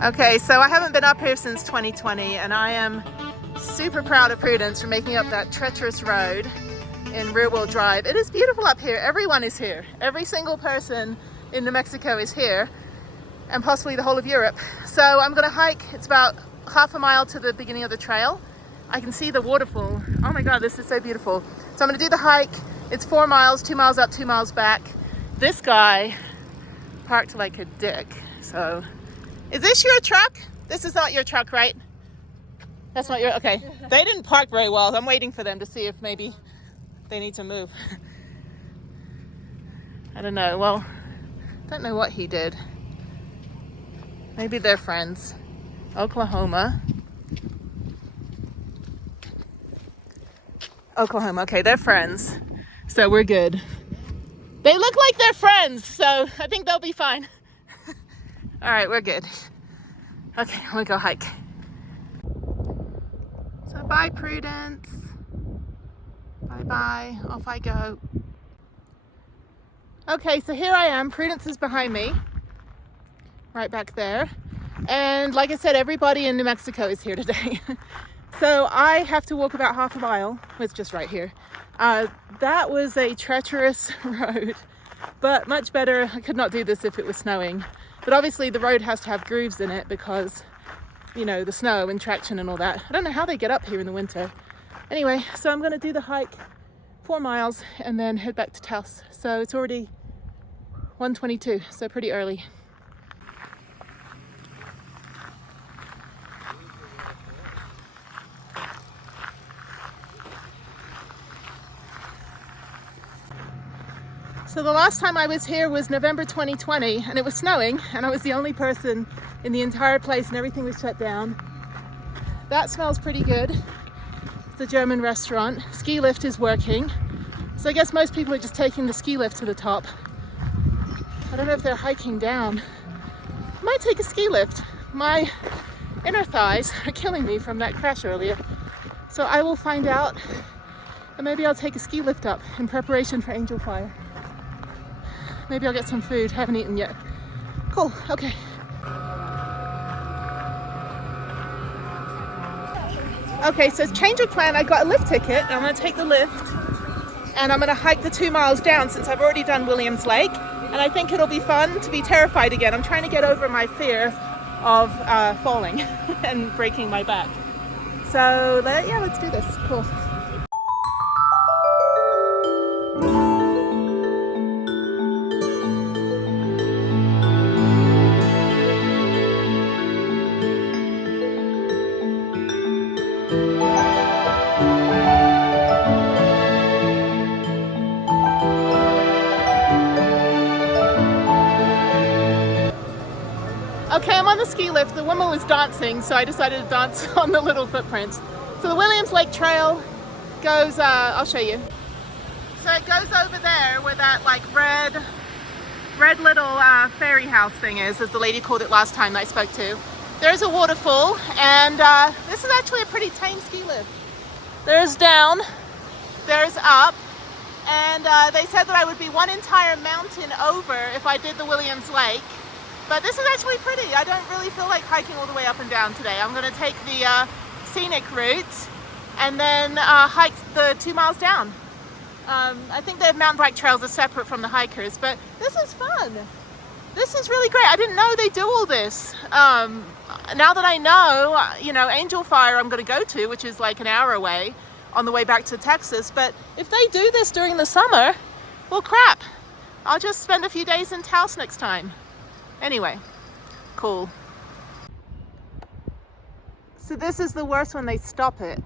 Okay, so I haven't been up here since 2020, and I am super proud of Prudence for making up that treacherous road in rear-wheel drive. It is beautiful up here. Everyone is here. Every single person in New Mexico is here, and possibly the whole of Europe. So I'm gonna hike. It's about half a mile to the beginning of the trail. I can see the waterfall. Oh my God, this is so beautiful. So I'm gonna do the hike. It's 4 miles, 2 miles up, 2 miles back. This guy parked like a dick, so. Is this your truck? This is not your truck, right? That's not your, okay. They didn't park very well. I'm waiting for them to see if maybe they need to move. I don't know. Well, don't know what he did. Maybe they're friends. Oklahoma. Okay, they're friends. So we're good. They look like they're friends, so I think they'll be fine. All right, we're good. Okay, I'm gonna go hike. So bye, Prudence. Bye-bye, off I go. Okay, so here I am. Prudence is behind me, right back there. And like I said, everybody in New Mexico is here today. So I have to walk about half a mile. It's just right here. That was a treacherous road, but much better. I could not do this if it was snowing. But obviously the road has to have grooves in it because, you know, the snow and traction and all that. I don't know how they get up here in the winter. Anyway, so I'm going to do the hike 4 miles and then head back to Taos. So it's already 1:22, so pretty early. So the last time I was here was November 2020, and it was snowing, and I was the only person in the entire place and everything was shut down. That smells pretty good. It's a German restaurant. Ski lift is working. So I guess most people are just taking the ski lift to the top. I don't know if they're hiking down. I might take a ski lift. My inner thighs are killing me from that crash earlier. So I will find out, and maybe I'll take a ski lift up in preparation for Angel Fire. Maybe I'll get some food. Haven't eaten yet. Cool, okay. Okay, so change of plan. I got a lift ticket. I'm gonna take the lift and I'm gonna hike the 2 miles down since I've already done Williams Lake. And I think it'll be fun to be terrified again. I'm trying to get over my fear of falling and breaking my back. So yeah, let's do this. Cool. Okay, I'm on the ski lift. The woman was dancing, so I decided to dance on the little footprints. So the Williams Lake Trail goes, I'll show you. So it goes over there where that like red little ferry house thing is, as the lady called it last time that I spoke to. There's a waterfall, and this is actually a pretty tame ski lift. There's down, there's up, and they said that I would be one entire mountain over if I did the Williams Lake. But this is actually pretty. I don't really feel like hiking all the way up and down today. I'm gonna take the scenic route and then hike the 2 miles down. I think the mountain bike trails are separate from the hikers, but this is fun. This is really great. I didn't know they do all this. Now that I know, you know, Angel Fire I'm gonna go to, which is like an hour away on the way back to Texas. But if they do this during the summer, well crap. I'll just spend a few days in Taos next time. Anyway, cool. So this is the worst when they stop it.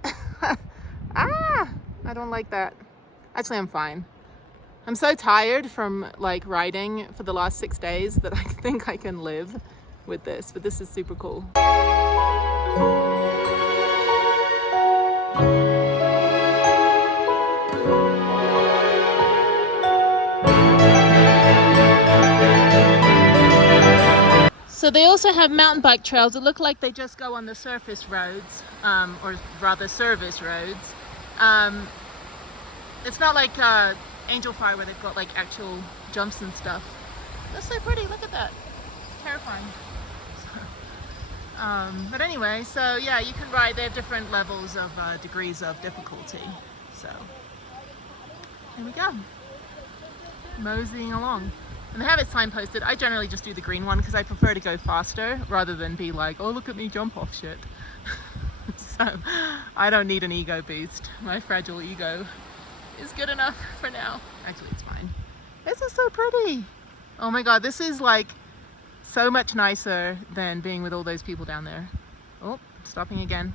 I don't like that. Actually, I'm fine. I'm so tired from like riding for the last 6 days that I think I can live with this, but this is super cool. So they also have mountain bike trails that look like they just go on the surface roads, or rather service roads. It's not like Angel Fire where they've got like actual jumps and stuff. That's so pretty, look at that. It's terrifying. But anyway, so yeah, you can ride. They have different levels of degrees of difficulty. So here we go, moseying along. And they have it signposted. I generally just do the green one because I prefer to go faster rather than be like, oh, look at me jump off shit. So I don't need an ego boost. My fragile ego is good enough for now. Actually, it's fine. This is so pretty. Oh my God, this is like so much nicer than being with all those people down there. Oh, stopping again.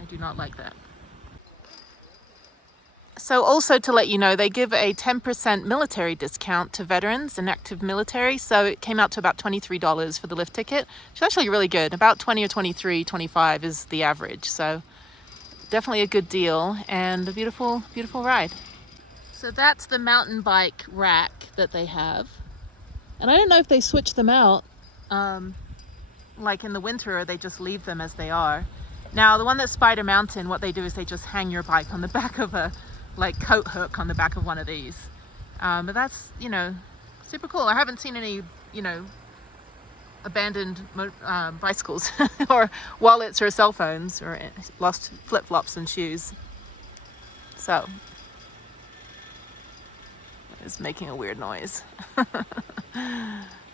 I do not like that. So also to let you know, they give a 10% military discount to veterans and active military. So it came out to about $23 for the lift ticket, which is actually really good. About 20 or 23, 25 is the average. So definitely a good deal and a beautiful, beautiful ride. So that's the mountain bike rack that they have. And I don't know if they switch them out like in the winter, or they just leave them as they are. Now the one that's Spider Mountain, what they do is they just hang your bike on the back of a like coat hook on the back of one of these. But that's, you know, super cool. I haven't seen any, you know, abandoned bicycles or wallets or cell phones or lost flip-flops and shoes. So it's making a weird noise.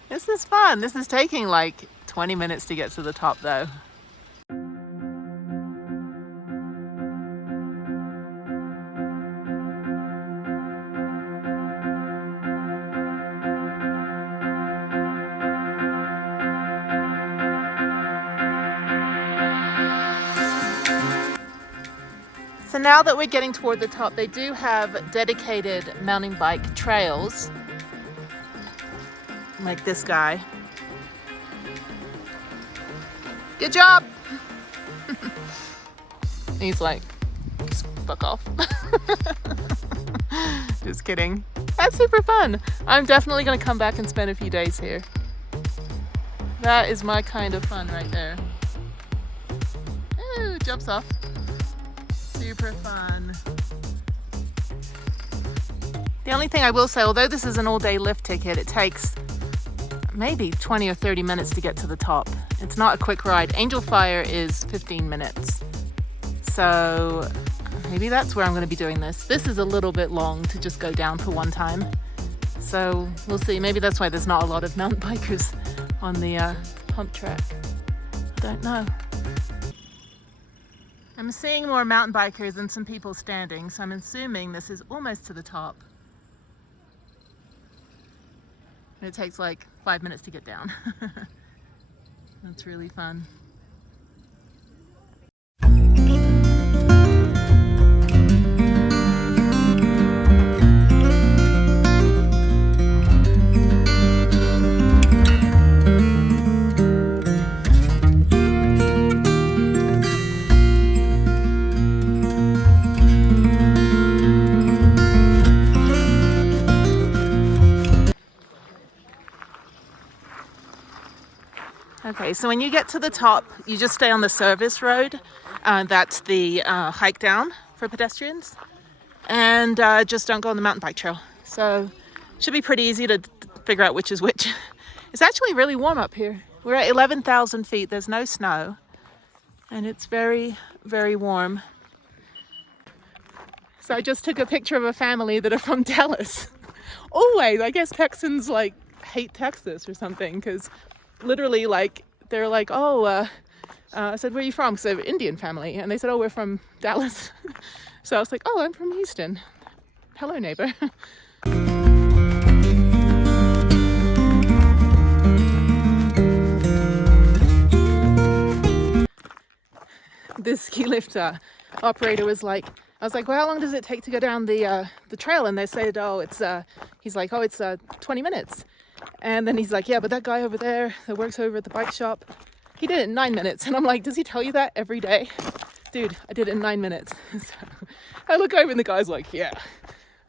This is fun. This is taking like 20 minutes to get to the top though. So now that we're getting toward the top, they do have dedicated mountain bike trails, like this guy. Good job! He's like, fuck off. Just kidding. That's super fun. I'm definitely gonna come back and spend a few days here. That is my kind of fun right there. Ooh, jumps off. Super fun. The only thing I will say, although this is an all-day lift ticket, it takes maybe 20 or 30 minutes to get to the top. It's not a quick ride. Angel Fire is 15 minutes. So maybe that's where I'm going to be doing this. This is a little bit long to just go down for one time. So we'll see. Maybe that's why there's not a lot of mountain bikers on the pump track. I don't know. I'm seeing more mountain bikers and some people standing, so I'm assuming this is almost to the top. And it takes like 5 minutes to get down. That's really fun. Okay, so when you get to the top, you just stay on the service road. That's the hike down for pedestrians. And just don't go on the mountain bike trail. So it should be pretty easy to figure out which is which. It's actually really warm up here. We're at 11,000 feet. There's no snow. And it's very, very warm. So I just took a picture of a family that are from Dallas. Always, I guess Texans like hate Texas or something, because literally, like, they're like, oh, I said, where are you from? Because they're an Indian family. And they said, oh, we're from Dallas. So I was like, oh, I'm from Houston. Hello, neighbor. This ski lift operator was like, I was like, well, how long does it take to go down the trail? And they said, oh, it's, he's like, oh, it's 20 minutes. And then he's like, yeah, but that guy over there that works over at the bike shop, he did it in 9 minutes. And I'm like, does he tell you that every day? Dude, I did it in 9 minutes. So I look over and the guy's like, yeah.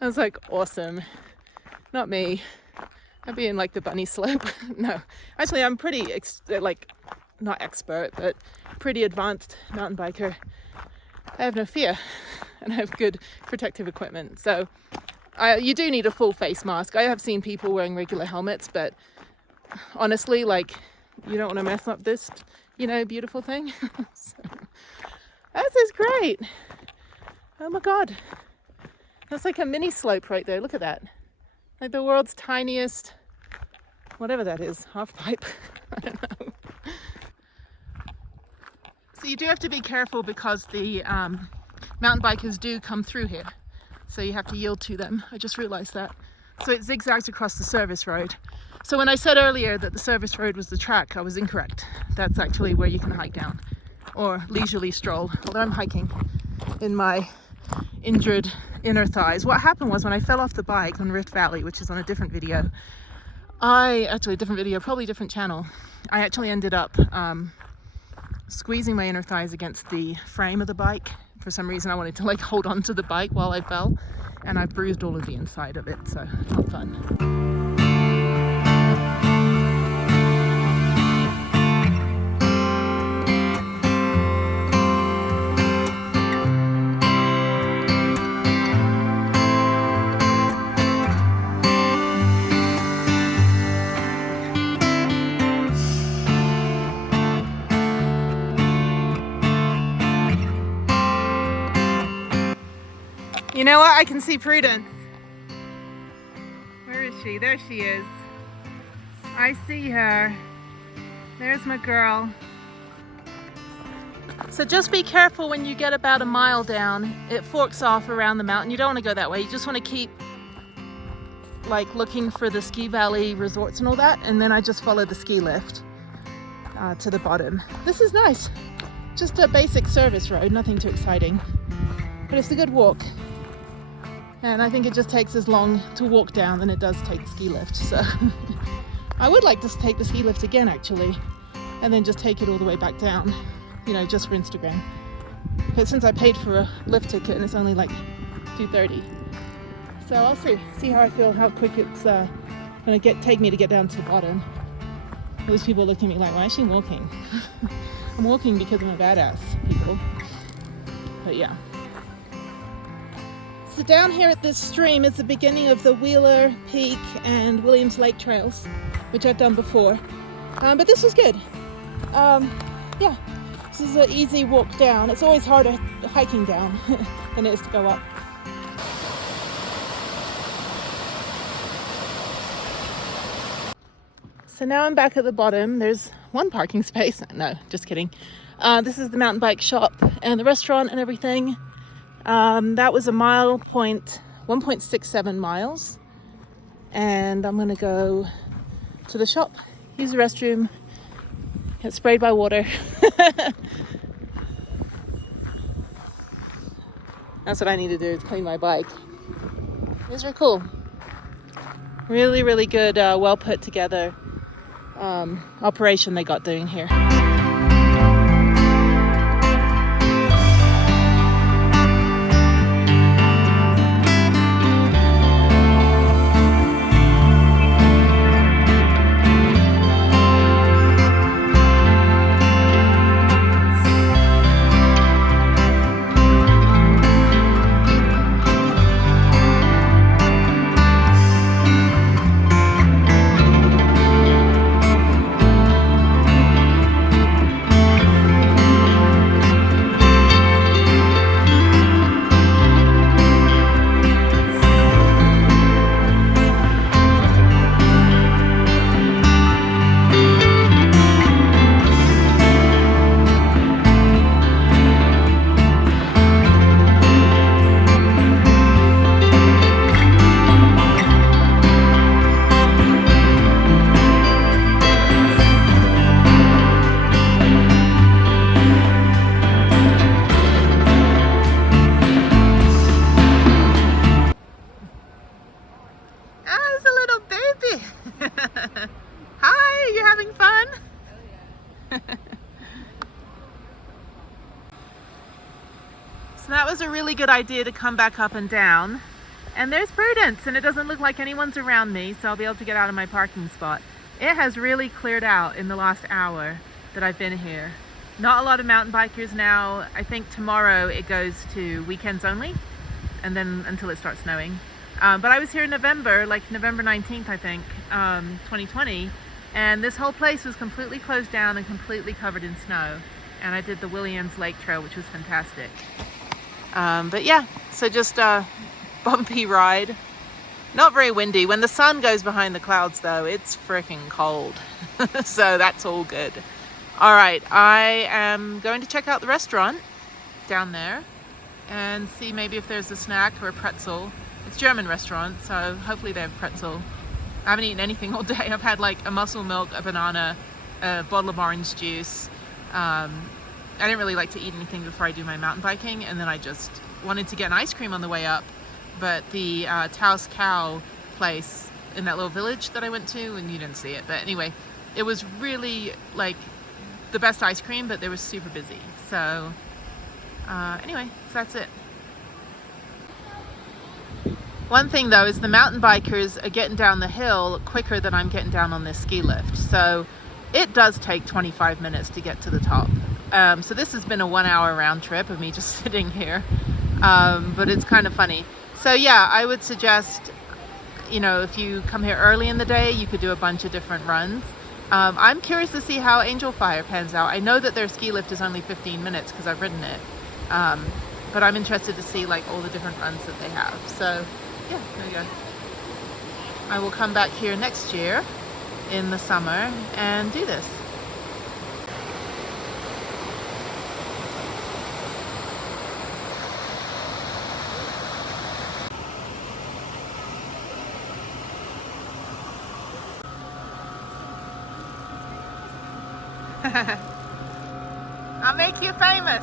I was like, awesome. Not me. I'd be in like the bunny slope. No, actually I'm pretty like not expert, but pretty advanced mountain biker. I have no fear, and I have good protective equipment. So you do need a full face mask. I have seen people wearing regular helmets, but honestly, like, you don't want to mess up this, you know, beautiful thing. So, this is great. Oh my God. That's like a mini slope right there. Look at that. Like the world's tiniest, whatever that is, half pipe. I don't know. So you do have to be careful because the mountain bikers do come through here. So you have to yield to them. I just realized that. So it zigzags across the service road. So when I said earlier that the service road was the track, I was incorrect. That's actually where you can hike down or leisurely stroll. Although I'm hiking in my injured inner thighs. What happened was when I fell off the bike on Rift Valley, which is on a different video, probably different channel, I actually ended up squeezing my inner thighs against the frame of the bike. For some reason I wanted to like hold on to the bike while I fell, and I bruised all of the inside of it, so not fun. You know what? I can see Prudence. Where is she? There she is. I see her. There's my girl. So just be careful when you get about a mile down. It forks off around the mountain. You don't want to go that way. You just want to keep like looking for the ski valley resorts and all that. And then I just follow the ski lift to the bottom. This is nice. Just a basic service road, nothing too exciting. But it's a good walk. And I think it just takes as long to walk down than it does take the ski lift. So I would like to take the ski lift again, actually, and then just take it all the way back down, you know, just for Instagram. But since I paid for a lift ticket and it's only like $2.30, so I'll see how I feel, how quick it's gonna take me to get down to the bottom. All these people look at me like, why is she walking? I'm walking because I'm a badass, people. But yeah. So down here at this stream is the beginning of the Wheeler Peak and Williams Lake trails, which I've done before. But this was good. Yeah, this is an easy walk down. It's always harder hiking down than it is to go up. So now I'm back at the bottom. There's one parking space. No, just kidding. This is the mountain bike shop and the restaurant and everything. That was 1.67 miles. And I'm gonna go to the shop, use the restroom, get sprayed by water. That's what I need to do, is clean my bike. These are cool. Really, really good, well put together operation they got doing here. So that was a really good idea to come back up and down. And there's Prudence, and it doesn't look like anyone's around me, so I'll be able to get out of my parking spot. It has really cleared out in the last hour that I've been here. Not a lot of mountain bikers now. I think tomorrow it goes to weekends only, and then until it starts snowing. But I was here in November, like November 19th, I think, 2020, and this whole place was completely closed down and completely covered in snow. And I did the Williams Lake Trail, which was fantastic. But yeah, so just bumpy ride. Not very windy. When the sun goes behind the clouds though, it's freaking cold. So that's all good. All right, I am going to check out the restaurant down there and see maybe if there's a snack or a pretzel. It's a German restaurant, so hopefully they have pretzel. I haven't eaten anything all day. I've had like a muscle milk, a banana, a bottle of orange juice. I didn't really like to eat anything before I do my mountain biking, and then I just wanted to get an ice cream on the way up. But the Taos Cow place in that little village that I went to, and you didn't see it, but anyway, it was really like the best ice cream, but they were super busy. So anyway, so that's it. One thing though is the mountain bikers are getting down the hill quicker than I'm getting down on this ski lift. So it does take 25 minutes to get to the top. So this has been a 1 hour round trip of me just sitting here. But it's kind of funny. So yeah, I would suggest, you know, if you come here early in the day, you could do a bunch of different runs. I'm curious to see how Angel Fire pans out. I know that their ski lift is only 15 minutes because I've ridden it. But I'm interested to see like all the different runs that they have. So yeah, there you go. I will come back here next year in the summer and do this. I'll make you famous.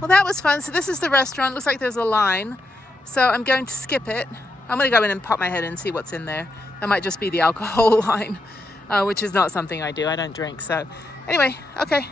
Well, that was fun. So this is the restaurant. Looks like there's a line. So I'm going to skip it. I'm going to go in and pop my head in and see what's in there. That might just be the alcohol line, which is not something I do. I don't drink. So anyway, okay.